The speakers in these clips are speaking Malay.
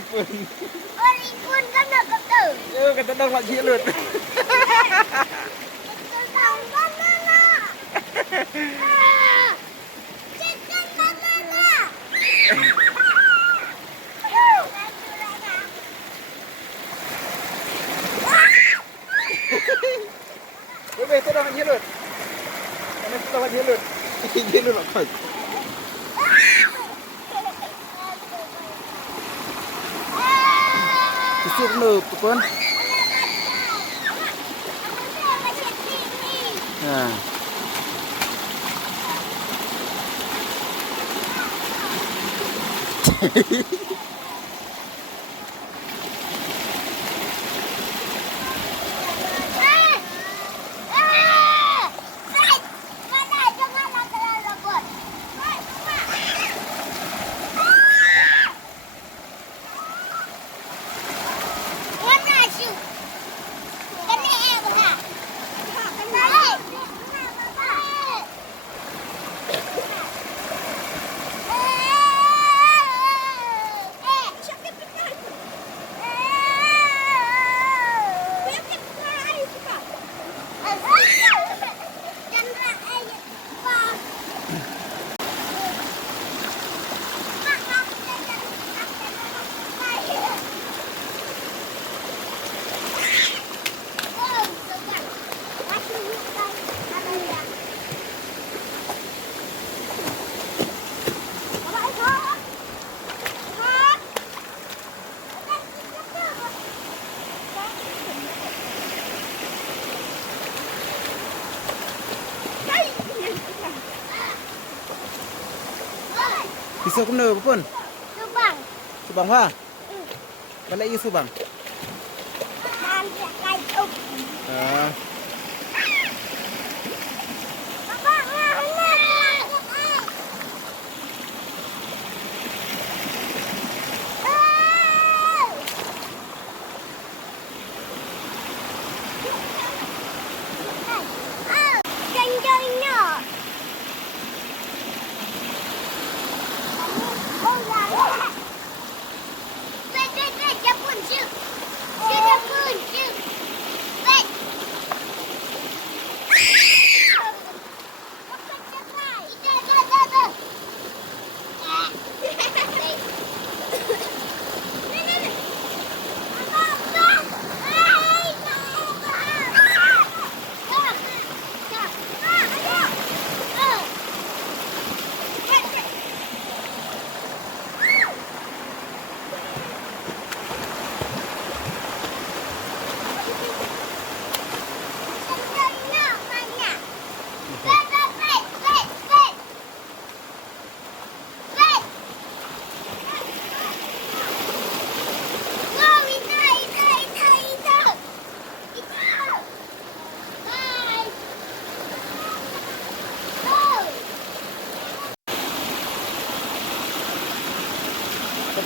Oripun. Oripun kan nak kata. Kata dong mak cilut. Kata dong banana. Chicken banana. Itu dong mak cilut. Mana itu dong mak cilut? Cilut nak kau. Kisir nu pun. Nah. Pisau kena apa pun? Subang. Subang ha? Balik lagi subang. Nanti kai up. Ah. Bapa,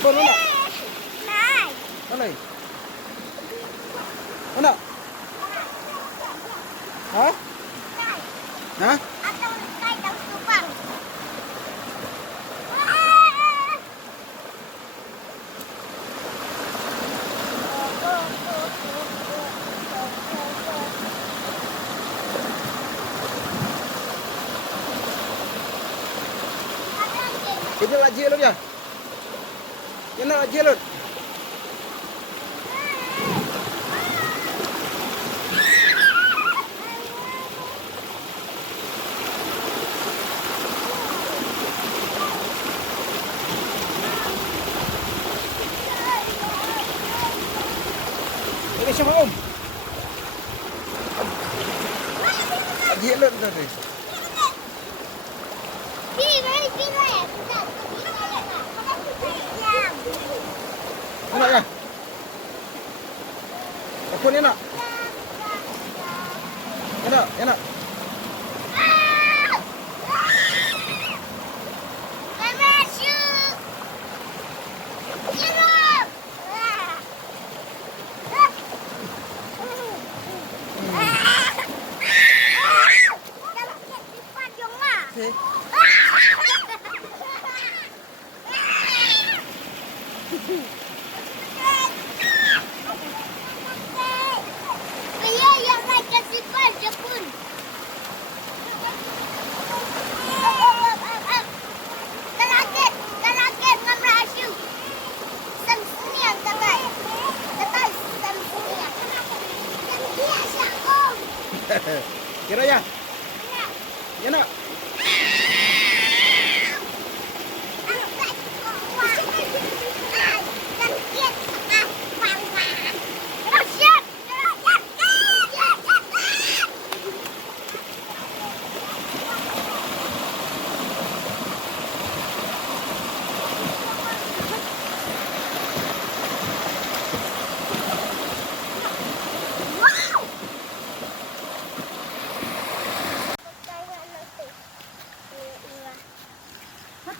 Apa mana? Nai. Mana? Mana? Ha? Ha? Atau kai dalam Subang. Kita nak jalan dia. Kita nak jalan. Ini siapa om? Jalan tadi. Enak ya? Apa ni nak? Enak, enak. Kira ya. Yan na.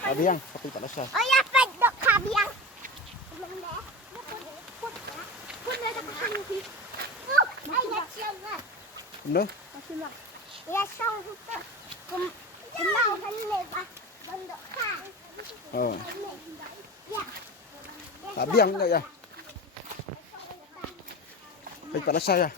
Kabiang, pati pala siya. Oh ya, pedok kabiang. Ay, nagsyaga. Ano? Ya, siyang ito. Kumaw ka nila ba? Bandok ka. Oh. Ya. Kabiang na ya. Pati pala siya ya.